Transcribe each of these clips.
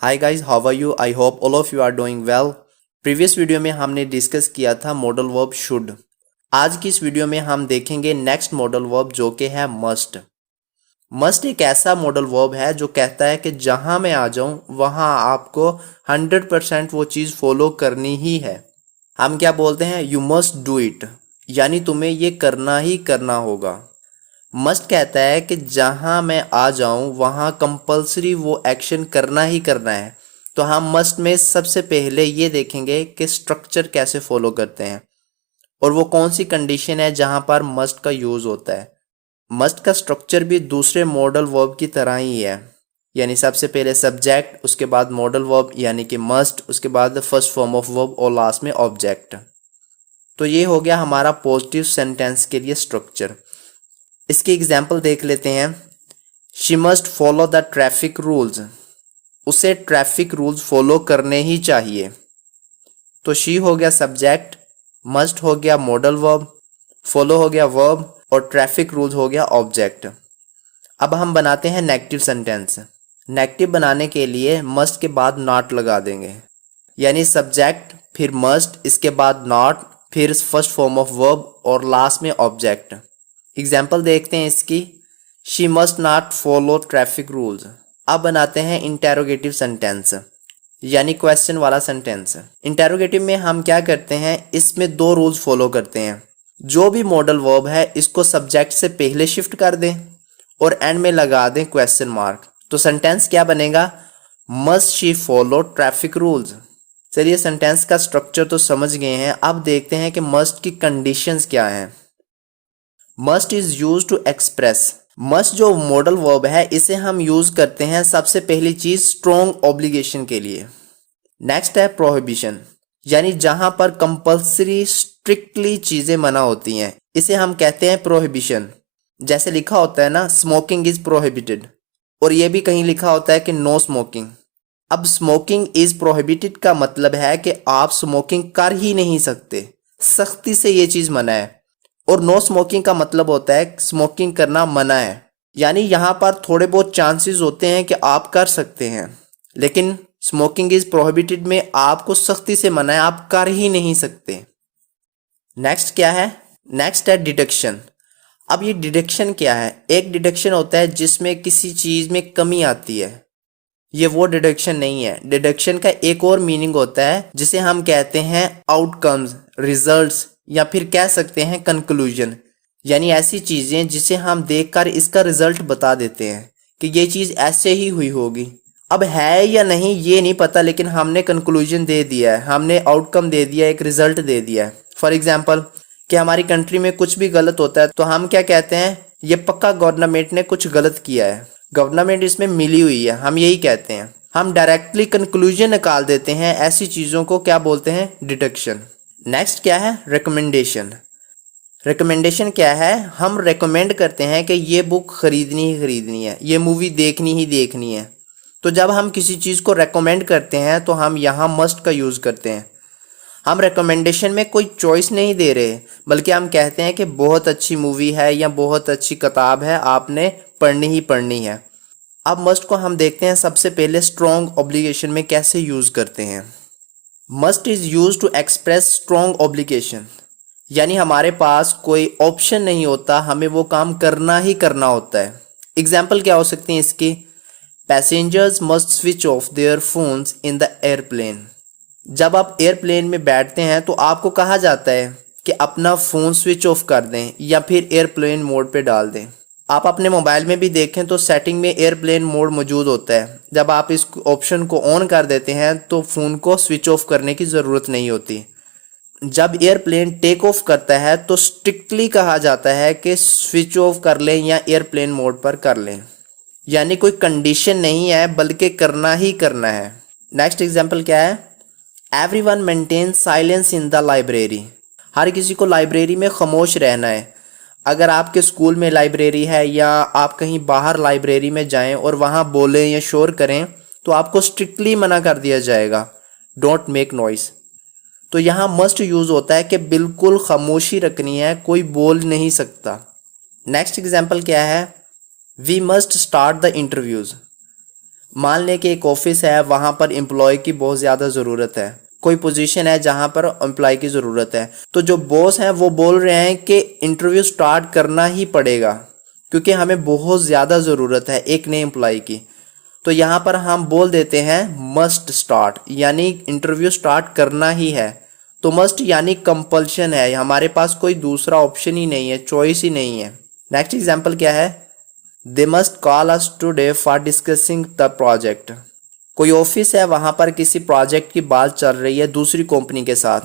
Hi guys, how are you? I hope all of you are doing well. Previous video में हमने discuss किया था modal verb should. आज की इस वीडियो में हम देखेंगे नेक्स्ट मॉडल वर्ब जो कि है मस्ट। मस्ट एक ऐसा मॉडल वर्ब है जो कहता है कि जहां मैं आ जाऊं वहां आपको 100% वो चीज़ फॉलो करनी ही है। हम क्या बोलते हैं? यू मस्ट डू इट, यानी तुम्हें ये करना ही करना होगा। मस्ट कहता है कि जहां मैं आ जाऊं वहां कंपलसरी वो एक्शन करना ही करना है। तो हम मस्ट में सबसे पहले ये देखेंगे कि स्ट्रक्चर कैसे फॉलो करते हैं और वो कौन सी कंडीशन है जहां पर मस्ट का यूज़ होता है। मस्ट का स्ट्रक्चर भी दूसरे मॉडल वर्ब की तरह ही है, यानी सबसे पहले सब्जेक्ट, उसके बाद मॉडल वर्ब यानी कि मस्ट, उसके बाद फर्स्ट फॉर्म ऑफ वर्ब और लास्ट में ऑब्जेक्ट। तो ये हो गया हमारा पॉजिटिव सेंटेंस के लिए स्ट्रक्चर। इसकी एग्जाम्पल देख लेते हैं। She must follow the traffic rules, उसे ट्रैफिक रूल्स फॉलो करने ही चाहिए। तो शी हो गया सब्जेक्ट, मस्ट हो गया मॉडल वर्ब, फॉलो हो गया वर्ब और ट्रैफिक रूल्स हो गया ऑब्जेक्ट। अब हम बनाते हैं नेगेटिव सेंटेंस। नेगेटिव बनाने के लिए मस्ट के बाद नॉट लगा देंगे, यानी सब्जेक्ट फिर मस्ट, इसके बाद नॉट, फिर फर्स्ट फॉर्म ऑफ वर्ब और लास्ट में ऑब्जेक्ट। एग्जाम्पल देखते हैं इसकी। She must not follow traffic rules. अब बनाते हैं इंटेरोगेटिव सेंटेंस, यानी क्वेश्चन वाला सेंटेंस। इंटेरोगेटिव में हम क्या करते हैं, इसमें दो रूल्स फॉलो करते हैं। जो भी मॉडल वर्ब है इसको सब्जेक्ट से पहले शिफ्ट कर दें और एंड में लगा दें क्वेश्चन मार्क। तो सेंटेंस क्या बनेगा? Must she follow traffic rules. चलिए, सेंटेंस का स्ट्रक्चर तो समझ गए हैं। अब देखते हैं कि मस्ट की कंडीशंस क्या हैं। Must is use to express. Must जो मॉडल वर्ब है इसे हम यूज करते हैं सबसे पहली चीज स्ट्रॉन्ग ऑब्लिगेशन के लिए। नेक्स्ट है प्रोहिबिशन, यानी जहां पर कंपल्सरी स्ट्रिक्टली चीजें मना होती हैं, इसे हम कहते हैं प्रोहिबिशन। जैसे लिखा होता है ना, स्मोकिंग इज प्रोहिबिटेड, और ये भी कहीं लिखा होता है कि नो स्मोकिंग। अब स्मोकिंग इज प्रोहिबिटेड का मतलब है कि आप स्मोकिंग कर ही नहीं सकते, सख्ती से ये चीज मना है। और नो स्मोकिंग का मतलब होता है स्मोकिंग करना मना है, यानी यहाँ पर थोड़े बहुत चांसेस होते हैं कि आप कर सकते हैं, लेकिन स्मोकिंग इज प्रोहिबिटेड में आपको सख्ती से मना है, आप कर ही नहीं सकते। नेक्स्ट क्या है? नेक्स्ट है डिडक्शन। अब ये डिडक्शन क्या है? एक डिडक्शन होता है जिसमें किसी चीज में कमी आती है, ये वो डिडक्शन नहीं है। डिडक्शन का एक और मीनिंग होता है जिसे हम कहते हैं आउटकम्स, रिजल्ट्स, या फिर कह सकते हैं कंक्लूजन, यानी ऐसी चीजें जिसे हम देखकर इसका रिजल्ट बता देते हैं कि ये चीज ऐसे ही हुई होगी। अब है या नहीं ये नहीं पता, लेकिन हमने कंक्लूजन दे दिया है, हमने आउटकम दे दिया, एक रिजल्ट दे दिया है। फॉर एग्जाम्पल कि हमारी कंट्री में कुछ भी गलत होता है तो हम क्या कहते हैं? ये पक्का गवर्नमेंट ने कुछ गलत किया है, गवर्नमेंट इसमें मिली हुई है, हम यही कहते हैं। हम डायरेक्टली कंक्लूजन निकाल देते हैं, ऐसी चीज़ों को क्या बोलते हैं? डिडक्शन। नेक्स्ट क्या है? रिकमेंडेशन। रिकमेंडेशन क्या है? हम रेकमेंड करते हैं कि ये बुक खरीदनी ही खरीदनी है, ये मूवी देखनी ही देखनी है। तो जब हम किसी चीज़ को रेकमेंड करते हैं तो हम यहाँ मस्ट का यूज़ करते हैं। हम रिकमेंडेशन में कोई चॉइस नहीं दे रहे, बल्कि हम कहते हैं कि बहुत अच्छी मूवी है या बहुत अच्छी किताब है, आपने पढ़नी ही पढ़नी है। अब मस्ट को हम देखते हैं सबसे पहले स्ट्रॉन्ग ऑब्लिगेशन में कैसे यूज़ करते हैं। Must is use to express strong obligation, यानी हमारे पास कोई ऑप्शन नहीं होता, हमें वो काम करना ही करना होता है। एग्जाम्पल क्या हो सकती है इसकी? Passengers must switch of their phones in the airplane. जब आप एयरप्लेन में बैठते हैं तो आपको कहा जाता है कि अपना फ़ोन स्विच ऑफ कर दें या फिर एयरप्लेन मोड पे डाल दें। आप अपने मोबाइल में भी देखें तो सेटिंग में एयरप्लेन मोड मौजूद होता है। जब आप इस ऑप्शन को ऑन कर देते हैं तो फ़ोन को स्विच ऑफ करने की ज़रूरत नहीं होती। जब एयरप्लेन टेक ऑफ करता है तो स्ट्रिक्टली कहा जाता है कि स्विच ऑफ कर लें या एयरप्लेन मोड पर कर लें, यानी कोई कंडीशन नहीं है बल्कि करना ही करना है। नेक्स्ट एग्जाम्पल क्या है? Everyone maintain silence in the library. हर किसी को लाइब्रेरी में खामोश रहना है। अगर आपके स्कूल में लाइब्रेरी है या आप कहीं बाहर लाइब्रेरी में जाएं और वहां बोलें या शोर करें तो आपको स्ट्रिक्टली मना कर दिया जाएगा, डोंट मेक नॉइस। तो यहाँ मस्ट यूज़ होता है कि बिल्कुल खामोशी रखनी है, कोई बोल नहीं सकता। नेक्स्ट एग्जाम्पल क्या है? We must start the interviews. मान लें कि एक ऑफिस है, वहां पर एम्प्लॉय की बहुत ज़्यादा ज़रूरत है। कोई पोजीशन है जहां पर एम्प्लॉय की ज़रूरत है, तो जो बॉस हैं वो बोल रहे हैं कि इंटरव्यू स्टार्ट करना ही पड़ेगा क्योंकि हमें बहुत ज़्यादा ज़रूरत है एक नए एम्प्लॉय की। तो यहाँ पर हम बोल देते हैं मस्ट स्टार्ट, यानी इंटरव्यू स्टार्ट करना ही है। तो मस्ट यानी कंपल्शन है, हमारे पास कोई दूसरा ऑप्शन ही नहीं है, चॉइस ही नहीं है। नेक्स्ट एग्जाम्पल क्या है? They must call us today for discussing the project. कोई ऑफिस है, वहां पर किसी प्रोजेक्ट की बात चल रही है दूसरी कंपनी के साथ,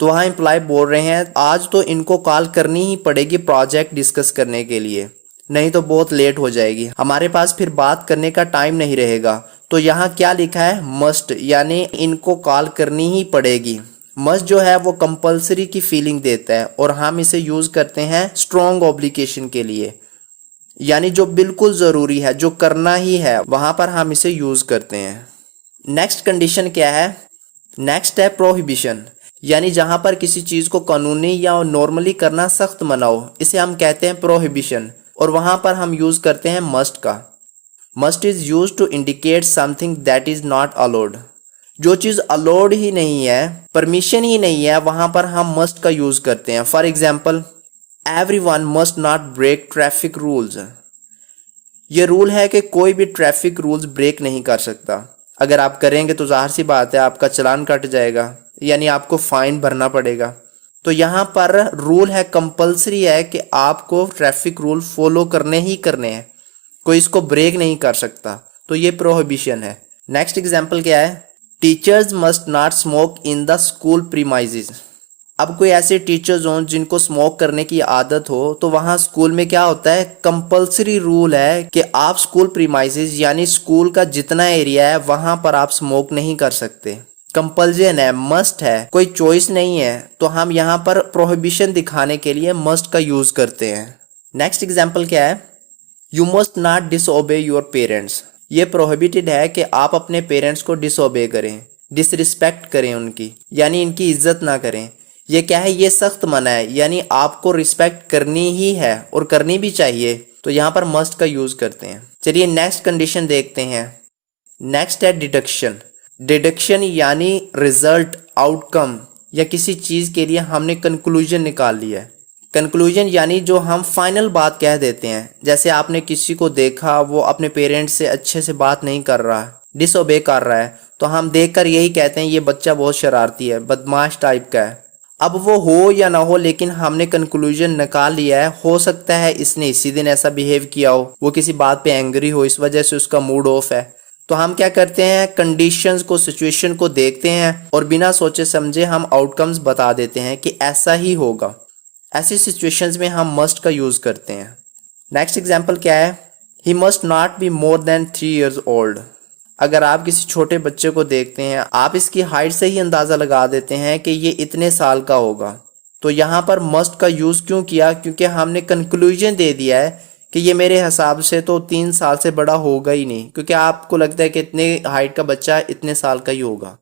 तो वहाँ एम्प्लॉय बोल रहे हैं आज तो इनको कॉल करनी ही पड़ेगी प्रोजेक्ट डिस्कस करने के लिए, नहीं तो बहुत लेट हो जाएगी, हमारे पास फिर बात करने का टाइम नहीं रहेगा। तो यहाँ क्या लिखा है? मस्ट, यानी इनको कॉल करनी ही पड़ेगी। मस्ट जो है वो कंपल्सरी की फीलिंग देता है और हम इसे यूज करते हैं स्ट्रॉन्ग ऑब्लिगेशन के लिए, यानी जो बिल्कुल ज़रूरी है, जो करना ही है, वहां पर हम इसे यूज करते हैं। नेक्स्ट कंडीशन क्या है? नेक्स्ट है प्रोहिबिशन, यानी जहां पर किसी चीज को कानूनी या नॉर्मली करना सख्त मना हो, इसे हम कहते हैं प्रोहिबिशन, और वहां पर हम यूज करते हैं मस्ट का। Must is use to indicate something that is not allowed. जो चीज अलाउड ही नहीं है, परमिशन ही नहीं है, वहां पर हम मस्ट का यूज करते हैं। For example, everyone must not break traffic rules. ये रूल है कि कोई भी ट्रैफिक रूल्स ब्रेक नहीं कर सकता। अगर आप करेंगे तो जाहिर सी बात है आपका चालान कट जाएगा, यानी आपको फाइन भरना पड़ेगा। तो यहाँ पर रूल है, कंपलसरी है कि आपको ट्रैफिक रूल फॉलो करने ही करने हैं, कोई इसको ब्रेक नहीं कर सकता। तो ये प्रोहिबिशन है। नेक्स्ट एग्जाम्पल क्या है? Teachers must not smoke in the school premises. अब कोई ऐसे टीचर्स हों जिनको स्मोक करने की आदत हो, तो वहाँ स्कूल में क्या होता है? कंपलसरी रूल है कि आप स्कूल प्रीमाइसेस यानी स्कूल का जितना एरिया है वहाँ पर आप स्मोक नहीं कर सकते। कंपल्जन है, मस्ट है, कोई चॉइस नहीं है। तो हम यहाँ पर प्रोहिबिशन दिखाने के लिए मस्ट का यूज करते हैं। नेक्स्ट एग्जाम्पल क्या है? You must not disobey your parents. ये प्रोहिबिटेड है कि आप अपने पेरेंट्स को डिसओबे करें, डिसरिस्पेक्ट करें उनकी, यानी इनकी इज्जत ना करें। ये क्या है? ये सख्त मना है, यानी आपको रिस्पेक्ट करनी ही है और करनी भी चाहिए। तो यहाँ पर मस्ट का यूज करते हैं। चलिए नेक्स्ट कंडीशन देखते हैं। नेक्स्ट है डिडक्शन। डिडक्शन यानी रिजल्ट, आउटकम, या किसी चीज के लिए हमने कंक्लूजन निकाल लिया है। कंक्लूजन यानी जो हम फाइनल बात कह देते हैं। जैसे आपने किसी को देखा, वो अपने पेरेंट्स से अच्छे से बात नहीं कर रहा, डिसओबे कर रहा है, तो हम देखकर यही कहते हैं ये बच्चा बहुत शरारती है, बदमाश टाइप का है। अब वो हो या ना हो, लेकिन हमने कंक्लूजन निकाल लिया है। हो सकता है इसने इसी दिन ऐसा बिहेव किया हो, वो किसी बात पे एंग्री हो, इस वजह से उसका मूड ऑफ है। तो हम क्या करते हैं? कंडीशंस को, सिचुएशन को देखते हैं और बिना सोचे समझे हम आउटकम्स बता देते हैं कि ऐसा ही होगा। ऐसी सिचुएशंस में हम मस्ट का यूज करते हैं। नेक्स्ट एग्जाम्पल क्या है? He must not be more than 3 years old. अगर आप किसी छोटे बच्चे को देखते हैं, आप इसकी हाइट से ही अंदाज़ा लगा देते हैं कि ये इतने साल का होगा। तो यहाँ पर मस्ट का यूज़ क्यों किया? क्योंकि हमने कंक्लूजन दे दिया है कि ये मेरे हिसाब से तो 3 साल से बड़ा होगा ही नहीं, क्योंकि आपको लगता है कि इतने हाइट का बच्चा इतने साल का ही होगा।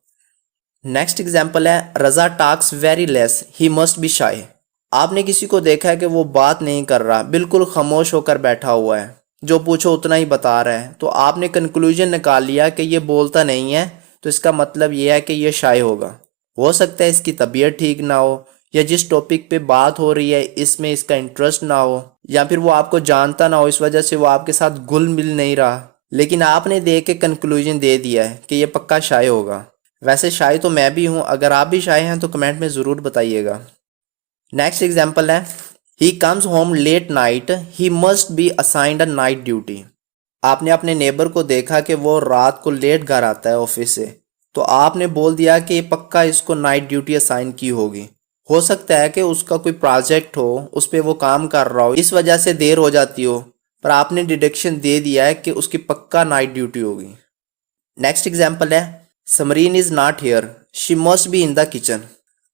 नेक्स्ट एग्जाम्पल है Raja talks very less, he must be shy. आपने किसी को देखा है कि वो बात नहीं कर रहा, बिल्कुल खामोश होकर बैठा हुआ है, जो पूछो उतना ही बता रहा है। तो आपने कंक्लूजन निकाल लिया कि ये बोलता नहीं है, तो इसका मतलब ये है कि ये शाय होगा। हो सकता है इसकी तबीयत ठीक ना हो, या जिस टॉपिक पे बात हो रही है इसमें इसका इंटरेस्ट ना हो, या फिर वो आपको जानता ना हो, इस वजह से वो आपके साथ घुल मिल नहीं रहा। लेकिन आपने देख के कंक्लूजन दे दिया है कि ये पक्का शाय होगा। वैसे शाय तो मैं भी हूँ, अगर आप भी शाय हैं तो कमेंट में ज़रूर बताइएगा। नेक्स्ट एग्जाम्पल है he comes home late night, he must be assigned a night duty. आपने अपने नेबर को देखा कि वो रात को लेट घर आता है ऑफिस से, तो आपने बोल दिया कि पक्का इसको नाइट ड्यूटी असाइन की होगी। हो सकता है कि उसका कोई प्रोजेक्ट हो, उस पर वो काम कर रहा हो, इस वजह से देर हो जाती हो, पर आपने डिडक्शन दे दिया है कि उसकी पक्का नाइट ड्यूटी होगी। नेक्स्ट एग्जाम्पल है Samreen is not here, she must be in the kitchen.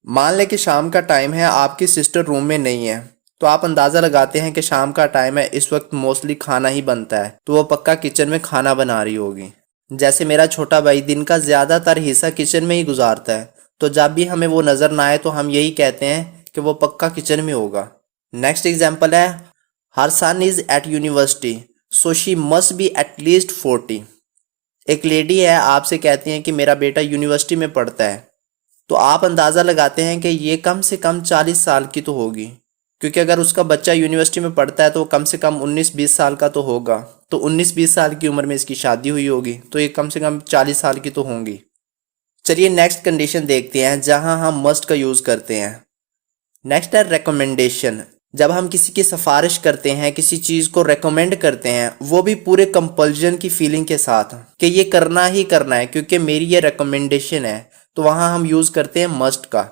मान लें कि शाम का टाइम है, आपकी सिस्टर रूम में नहीं है, तो आप अंदाज़ा लगाते हैं कि शाम का टाइम है, इस वक्त मोस्टली खाना ही बनता है, तो वो पक्का किचन में खाना बना रही होगी। जैसे मेरा छोटा भाई दिन का ज़्यादातर हिस्सा किचन में ही गुजारता है, तो जब भी हमें वो नज़र ना आए तो हम यही कहते हैं कि वो पक्का किचन में होगा। नेक्स्ट एग्जाम्पल है her son is at university, so she must be at least 40। एक लेडी है, आपसे कहती हैं कि मेरा बेटा यूनिवर्सिटी में पढ़ता है, तो आप अंदाज़ा लगाते हैं कि ये कम से कम 40 साल की तो होगी, क्योंकि अगर उसका बच्चा यूनिवर्सिटी में पढ़ता है तो वो कम से कम 19-20 साल का तो होगा। तो 19-20 साल की उम्र में इसकी शादी हुई होगी, तो ये कम से कम 40 साल की तो होंगी। चलिए नेक्स्ट कंडीशन देखते हैं जहां हम मस्ट का यूज़ करते हैं। नेक्स्ट है रिकमेंडेशन। जब हम किसी की सिफारिश करते हैं, किसी चीज़ को रेकमेंड करते हैं, वो भी पूरे कंपल्जन की फीलिंग के साथ कि ये करना ही करना है क्योंकि मेरी ये रिकमेंडेशन है, तो वहाँ हम यूज़ करते हैं मस्ट का।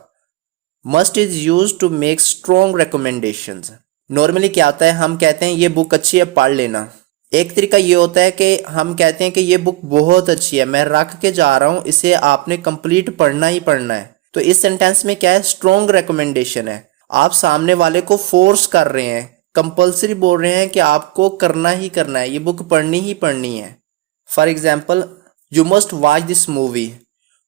Must is use to make strong recommendations. Normally क्या होता है, हम कहते हैं ये बुक अच्छी है, पढ़ लेना। एक तरीका ये होता है कि हम कहते हैं कि ये बुक बहुत अच्छी है, मैं रख के जा रहा हूँ, इसे आपने कंप्लीट पढ़ना ही पढ़ना है। तो इस सेंटेंस में क्या है, स्ट्रॉन्ग रिकमेंडेशन है। आप सामने वाले को फोर्स कर रहे हैं, कंपल्सरी बोल रहे हैं कि आपको करना ही करना है, ये बुक पढ़नी ही पढ़नी है। For example, you must watch this movie.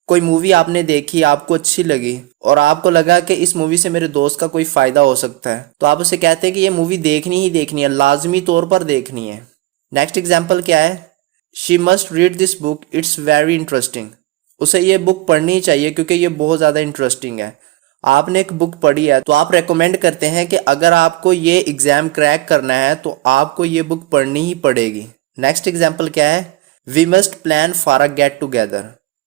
कोई मूवी आपने देखी, आपको अच्छी लगी और आपको लगा कि इस मूवी से मेरे दोस्त का कोई फ़ायदा हो सकता है, तो आप उसे कहते हैं कि ये मूवी देखनी ही देखनी है, लाजमी तौर पर देखनी है। नेक्स्ट एग्जाम्पल क्या है, she must read this book, it's very interesting. उसे ये बुक पढ़नी ही चाहिए क्योंकि ये बहुत ज़्यादा इंटरेस्टिंग है। आपने एक बुक पढ़ी है तो आप रेकमेंड करते हैं कि अगर आपको ये एग्ज़ाम क्रैक करना है तो आपको ये बुक पढ़नी ही पड़ेगी। नेक्स्ट एग्जाम्पल क्या है, we must plan for a get together.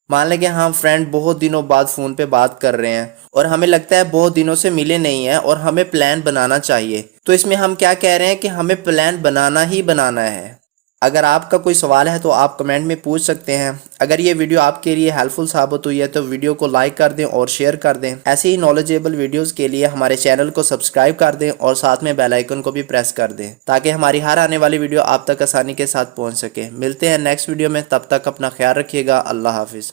मान लें कि हम फ्रेंड बहुत दिनों बाद फ़ोन पे बात कर रहे हैं और हमें लगता है बहुत दिनों से मिले नहीं हैं और हमें प्लान बनाना चाहिए, तो इसमें हम क्या कह रहे हैं कि हमें प्लान बनाना ही बनाना है। अगर आपका कोई सवाल है तो आप कमेंट में पूछ सकते हैं। अगर ये वीडियो आपके लिए हेल्पफुल साबित हुई है तो वीडियो को लाइक कर दें और शेयर कर दें। ऐसे ही नॉलेजेबल वीडियोस के लिए हमारे चैनल को सब्सक्राइब कर दें और साथ में बेल आइकन को भी प्रेस कर दें ताकि हमारी हर आने वाली वीडियो आप तक आसानी के साथ पहुंच सके। मिलते हैं नेक्स्ट वीडियो में, तब तक अपना ख्याल रखिएगा। अल्लाह हाफिज़।